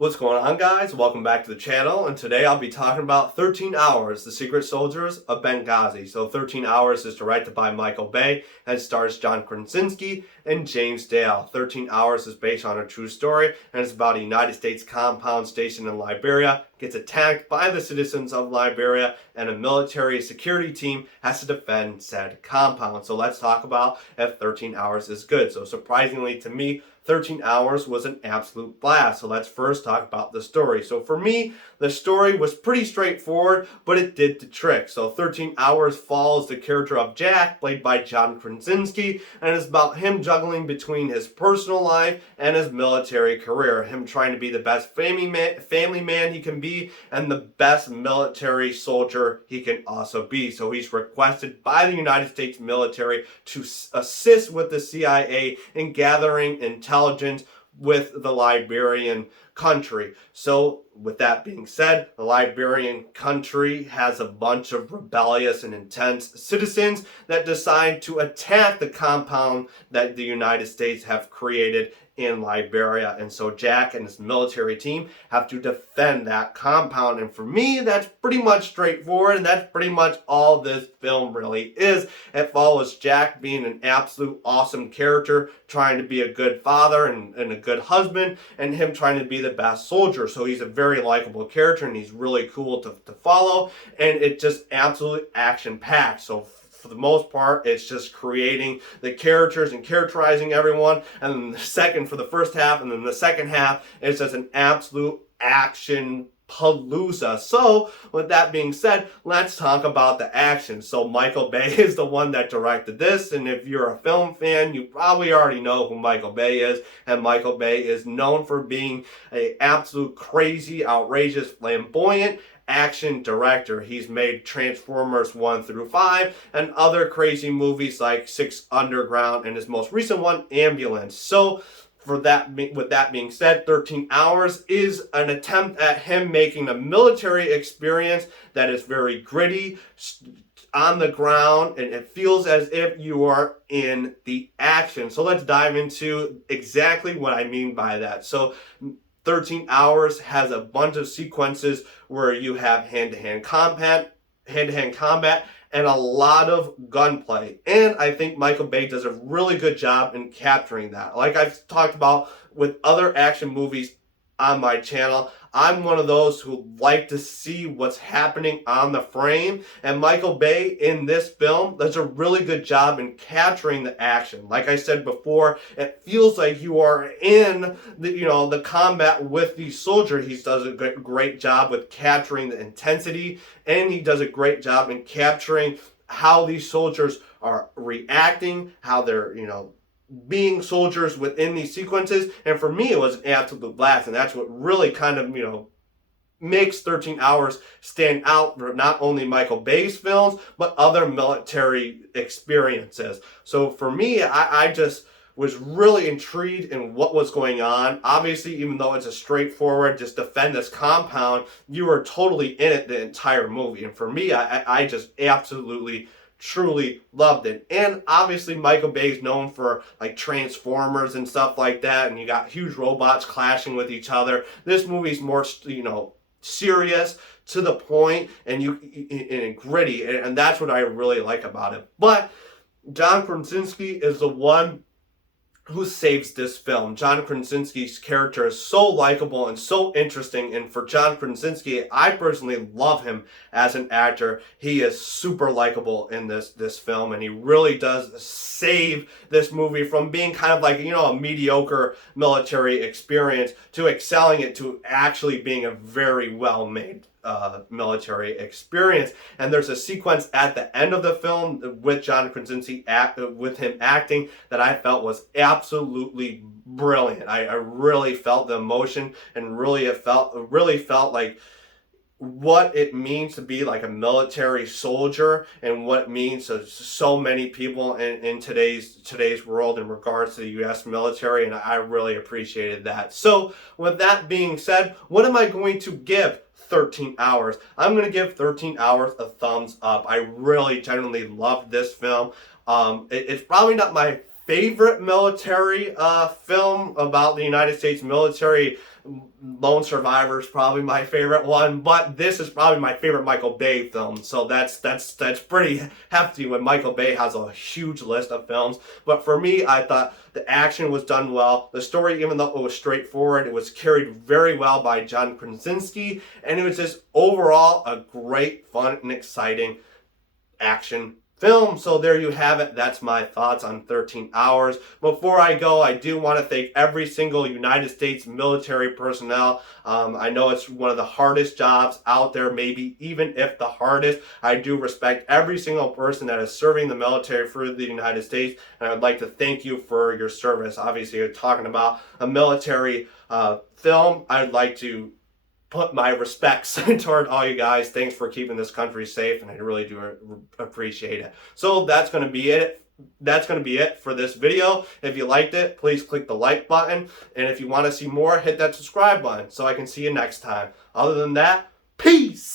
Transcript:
What's going on, guys? Welcome back to the channel, and today I'll be talking about 13 Hours, The Secret Soldiers of Benghazi. So 13 Hours is directed by Michael Bay and stars John Krasinski and James Dale. 13 Hours is based on a true story, and it's about a United States compound stationed in Liberia gets attacked by the citizens of Liberia, and a military security team has to defend said compound. So let's talk about if 13 Hours is good. So surprisingly to me, 13 Hours was an absolute blast. So let's first talk about the story. So for me, the story was pretty straightforward, but it did the trick. So 13 Hours follows the character of Jack, played by John Krasinski, and it's about him juggling between his personal life and his military career. Him trying to be the best family man he can be and the best military soldier he can also be. So he's requested by the United States military to assist with the CIA in gathering intelligence with the Liberian country. So with that being said, the Liberian country has a bunch of rebellious and intense citizens that decide to attack the compound that the United States have created in Liberia. And so Jack and his military team have to defend that compound. And for me, that's pretty much straightforward, and that's pretty much all this film really is. It follows Jack being an absolute awesome character, trying to be a good father and a good husband, and him trying to be the best soldier. So he's a very likable character, and he's really cool to follow, and it's just absolute action-packed. So for the most part, it's just creating the characters and characterizing everyone. And then for the first half, and then the second half, it's just an absolute action palooza. So with that being said, let's talk about the action. So Michael Bay is the one that directed this, and if you're a film fan, you probably already know who Michael Bay is. And Michael Bay is known for being an absolute crazy, outrageous, flamboyant action director. He's made Transformers 1 through 5 and other crazy movies like Six Underground and his most recent one, Ambulance. So with that being said, 13 Hours is an attempt at him making a military experience that is very gritty, on the ground, and it feels as if you are in the action. So let's dive into exactly what I mean by that. So 13 Hours has a bunch of sequences where you have hand-to-hand combat, and a lot of gunplay. And I think Michael Bay does a really good job in capturing that. Like I've talked about with other action movies on my channel, I'm one of those who like to see what's happening on the frame, and Michael Bay in this film does a really good job in capturing the action. Like I said before, it feels like you are in the combat with these soldiers. He does a great job with capturing the intensity, and he does a great job in capturing how these soldiers are reacting, how they're being soldiers within these sequences. And for me, it was an absolute blast, and that's what really kind of makes 13 Hours stand out for not only Michael Bay's films but other military experiences. So for me, I just was really intrigued in what was going on. Obviously, even though it's a straightforward just defend this compound, you were totally in it the entire movie. And for me, I just absolutely truly loved it. And obviously Michael Bay is known for like Transformers and stuff like that, and you got huge robots clashing with each other. This movie's more serious, to the point, and gritty, and that's what I really like about it. But John Krasinski is the one who saves this film. John Krasinski's character is so likable and so interesting, and for John Krasinski, I personally love him as an actor. He is super likable in this film, and he really does save this movie from being kind of like a mediocre military experience to excelling it to actually being a very well made military experience. And there's a sequence at the end of the film with John Krasinski with him acting that I felt was absolutely brilliant. I really felt the emotion, and really felt like what it means to be like a military soldier, and what it means to so many people in today's world in regards to the U.S. military, and I really appreciated that. So with that being said, what am I going to give 13 Hours? I'm going to give 13 Hours a thumbs up. I really genuinely loved this film. It's probably not my favorite military film about the United States military Lone Survivor is probably my favorite one, but this is probably my favorite Michael Bay film. So that's pretty hefty when Michael Bay has a huge list of films. But for me, I thought the action was done well. The story, even though it was straightforward, it was carried very well by John Krasinski, and it was just overall a great, fun, and exciting action film. So there you have it. That's my thoughts on 13 Hours. Before I go, I do want to thank every single United States military personnel. I know it's one of the hardest jobs out there, maybe even if the hardest. I do respect every single person that is serving the military for the United States, and I would like to thank you for your service. Obviously, you're talking about a military film. I'd like to put my respects toward all you guys. Thanks for keeping this country safe, and I really do appreciate it. So that's going to be it. That's going to be it for this video. If you liked it, please click the like button. And if you want to see more, hit that subscribe button so I can see you next time. Other than that, peace!